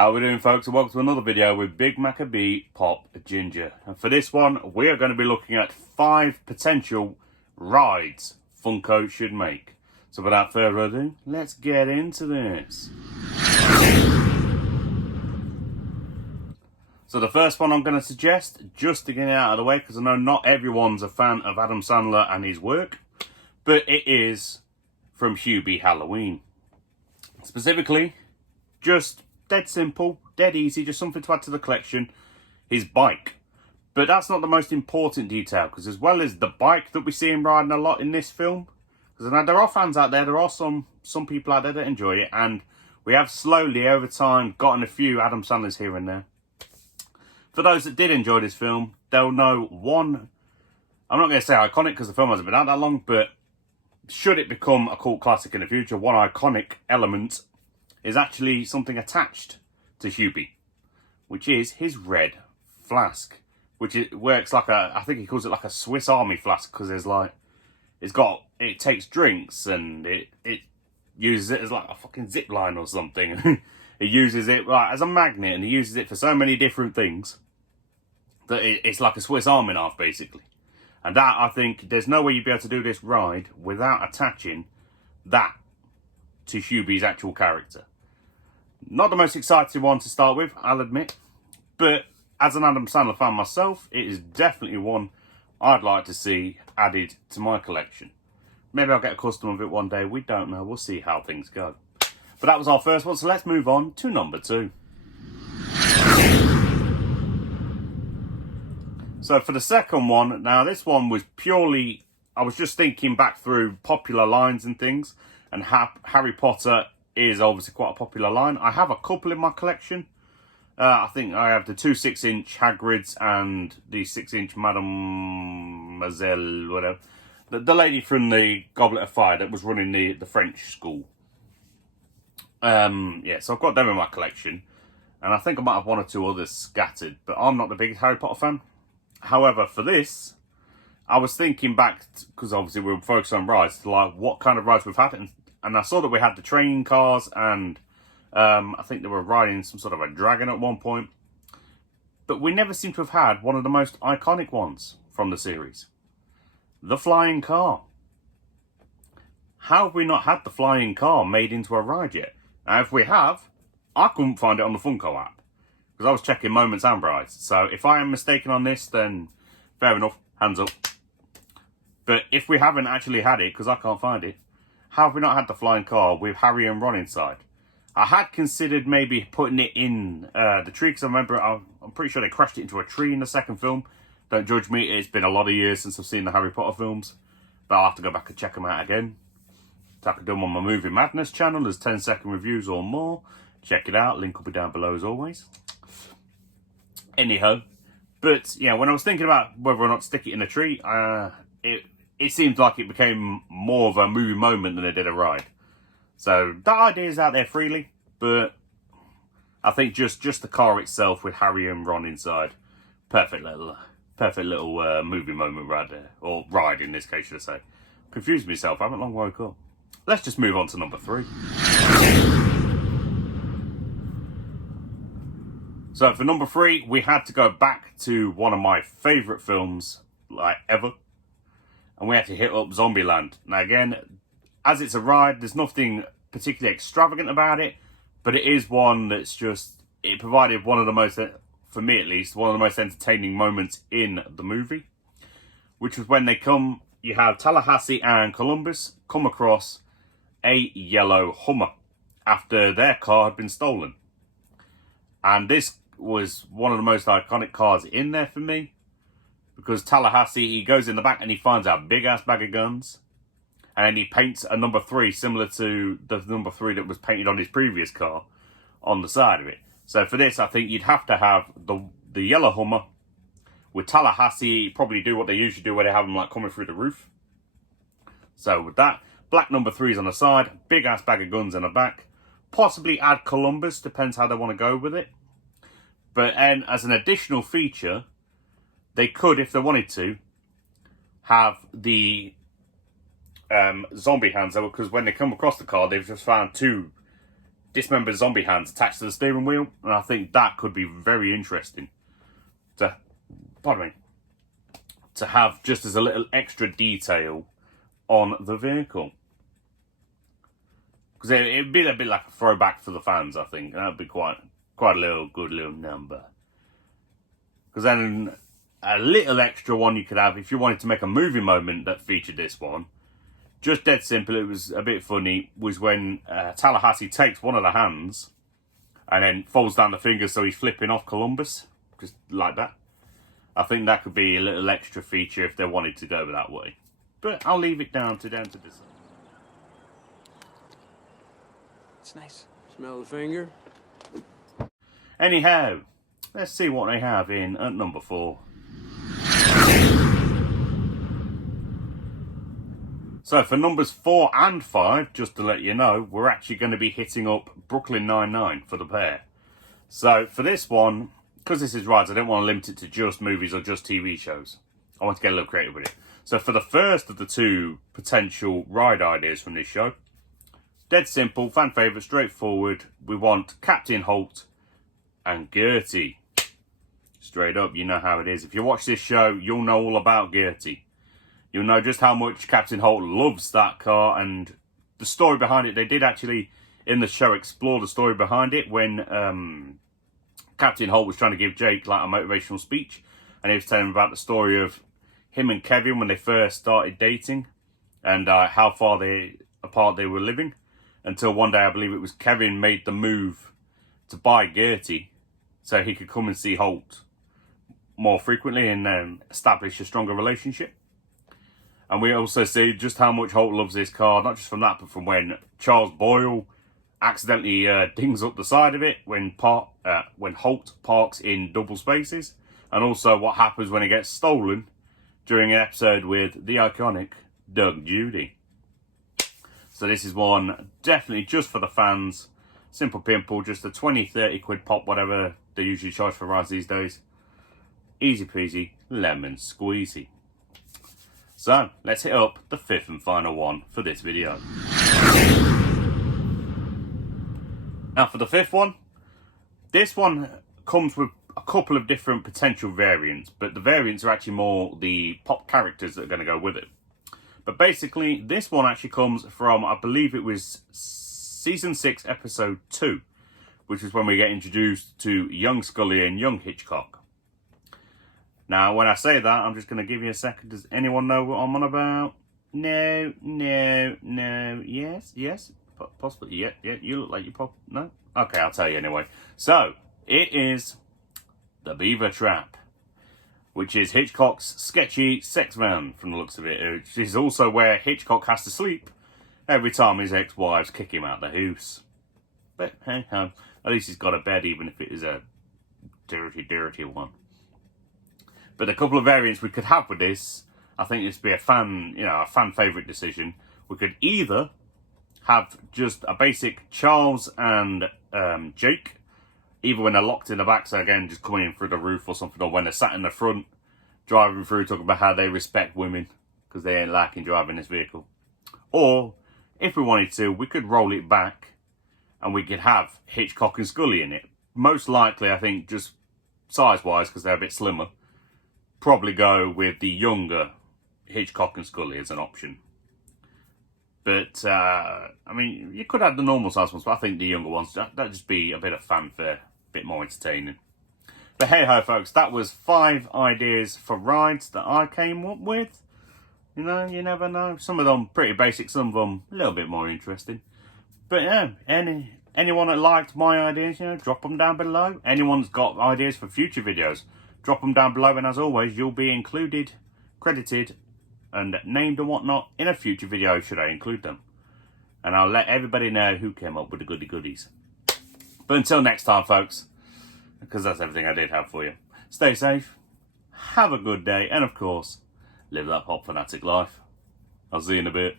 How we doing, folks, and welcome to another video with Big Maccabee Pop Ginger. And for this one, we are going to be looking at 5 potential rides Funko should make. So without further ado, let's get into this. So the first one I'm going to suggest, just to get it out of the way, because I know not everyone's a fan of Adam Sandler and his work, but it is from Hubie Halloween. Specifically, just dead simple, dead easy, just something to add to the collection, his bike. But that's not the most important detail, because as well as the bike that we see him riding a lot in this film, because I know there are fans out there, there are some people out there that enjoy it, and we have slowly over time gotten a few Adam Sandlers here and there. For those that did enjoy this film, they'll know one, I'm not going to say iconic because the film hasn't been out that long, but should it become a cult classic in the future, one iconic element is actually something attached to Hubie, which is his red flask, which it works like a, I think he calls it like a Swiss Army flask, because there's like, it takes drinks and it uses it as like a fucking zip line or something. He uses it like as a magnet, and he uses it for so many different things that it's like a Swiss Army knife basically. And that, I think, there's no way you'd be able to do this ride without attaching that to Hubie's actual character. Not the most exciting one to start with, I'll admit, but as an Adam Sandler fan myself, it is definitely one I'd like to see added to my collection. Maybe I'll get a custom of it one day, we don't know, we'll see how things go. But that was our first one, so let's move on to number 2. So for the second one, now this one was purely, I was just thinking back through popular lines and things, and Harry Potter is obviously quite a popular line. I have a couple in my collection. I think I have the 2 6-inch Hagrids and the 6-inch Mademoiselle, whatever. The lady from the Goblet of Fire that was running the French school. Yeah, so I've got them in my collection. And I think I might have 1 or 2 others scattered, but I'm not the biggest Harry Potter fan. However, for this, I was thinking back, because obviously we were focused on rides, to like what kind of rides we've had. And I saw that we had the train cars, and I think they were riding some sort of a dragon at one point. But we never seem to have had one of the most iconic ones from the series. The flying car. How have we not had the flying car made into a ride yet? Now, if we have, I couldn't find it on the Funko app, because I was checking moments and rides. So if I am mistaken on this, then fair enough, hands up. But if we haven't actually had it, because I can't find it, how have we not had the flying car with Harry and Ron inside? I had considered maybe putting it in the tree, because I remember, I'm pretty sure they crashed it into a tree in the second film. Don't judge me, it's been a lot of years since I've seen the Harry Potter films, but I'll have to go back and check them out again. So I could do them on my Movie Madness channel as 10-second reviews or more. Check it out, link will be down below as always. Anyhow, but yeah, when I was thinking about whether or not to stick it in a tree, it seemed like it became more of a movie moment than it did a ride. So that idea is out there freely, but I think just the car itself with Harry and Ron inside, perfect little movie moment right there, or ride in this case, should I say. Confused myself, I haven't long woke up. Let's just move on to number 3. So for number 3, we had to go back to one of my favourite films, like ever. And we had to hit up Zombieland. Now again, as it's a ride, there's nothing particularly extravagant about it. But it is one that's just, it provided one of the most, for me at least, one of the most entertaining moments in the movie. Which was when they come, you have Tallahassee and Columbus come across a yellow Hummer after their car had been stolen. And this was one of the most iconic cars in there for me, because Tallahassee, he goes in the back and he finds a big ass bag of guns, and then he paints a number 3 similar to the number 3 that was painted on his previous car on the side of it. So for this, I think you'd have to have the yellow Hummer with Tallahassee, probably do what they usually do where they have them like coming through the roof. So with that, black number 3s on the side, big ass bag of guns in the back. Possibly add Columbus, depends how they want to go with it. But then as an additional feature, they could, if they wanted to, have the zombie hands, because when they come across the car, they've just found 2 dismembered zombie hands attached to the steering wheel, and I think that could be very interesting to, pardon me, to have just as a little extra detail on the vehicle. Because it'd be a bit like a throwback for the fans, I think. That'd be quite a good little number. Because then a little extra one you could have if you wanted to make a movie moment that featured this one. Just dead simple, it was a bit funny, was when Tallahassee takes one of the hands and then folds down the fingers so he's flipping off Columbus. Just like that. I think that could be a little extra feature if they wanted to go that way. But I'll leave it down to decide. It's nice. Smell the finger? Anyhow, let's see what they have in at number 4. So for numbers 4 and 5, just to let you know, we're actually going to be hitting up Brooklyn Nine-Nine for the pair. So for this one, because this is rides, I don't want to limit it to just movies or just TV shows. I want to get a little creative with it. So for the first of the 2 potential ride ideas from this show, dead simple, fan favourite, straightforward. We want Captain Holt and Gertie. Straight up, you know how it is. If you watch this show, you'll know all about Gertie. You'll know just how much Captain Holt loves that car and the story behind it. They did actually, in the show, explore the story behind it when Captain Holt was trying to give Jake like a motivational speech. And he was telling him about the story of him and Kevin when they first started dating and how far apart they were living. Until one day, I believe it was Kevin made the move to buy Gertie so he could come and see Holt more frequently and establish a stronger relationship. And we also see just how much Holt loves this car, not just from that, but from when Charles Boyle accidentally dings up the side of it when Holt parks in double spaces. And also what happens when it gets stolen during an episode with the iconic Doug Judy. So this is one definitely just for the fans. Simple pimple, just a 20-30 quid pop, whatever they usually charge for rides these days. Easy peasy, lemon squeezy. So, let's hit up the 5th and final one for this video. Now for the 5th one, this one comes with a couple of different potential variants, but the variants are actually more the pop characters that are going to go with it. But basically, this one actually comes from, I believe it was Season 6, Episode 2, which is when we get introduced to young Scully and young Hitchcock. Now, when I say that, I'm just going to give you a second. Does anyone know what I'm on about? No, yes, possibly, yeah, you look like you pop, no? Okay, I'll tell you anyway. So, it is the Beaver Trap, which is Hitchcock's sketchy sex van, from the looks of it. Which is also where Hitchcock has to sleep every time his ex-wives kick him out the house. But, hey ho, at least he's got a bed, even if it is a dirty one. But a couple of variants we could have with this, I think this would be a fan favourite decision. We could either have just a basic Charles and Jake, either when they're locked in the back, so again, just coming in through the roof or something, or when they're sat in the front, driving through, talking about how they respect women, because they ain't liking driving this vehicle. Or, if we wanted to, we could roll it back, and we could have Hitchcock and Scully in it. Most likely, I think, just size-wise, because they're a bit slimmer, probably go with the younger Hitchcock and Scully as an option. But, I mean, you could have the normal size ones, but I think the younger ones, that'd just be a bit of fanfare, a bit more entertaining. But hey ho, folks, that was 5 ideas for rides that I came up with. You know, you never know. Some of them pretty basic, some of them a little bit more interesting. But yeah, anyone that liked my ideas, you know, drop them down below. Anyone's got ideas for future videos, drop them down below, and as always, you'll be included, credited, and named and whatnot in a future video should I include them. And I'll let everybody know who came up with the goodies. But until next time, folks, because that's everything I did have for you, stay safe, have a good day, and of course, live that pop fanatic life. I'll see you in a bit.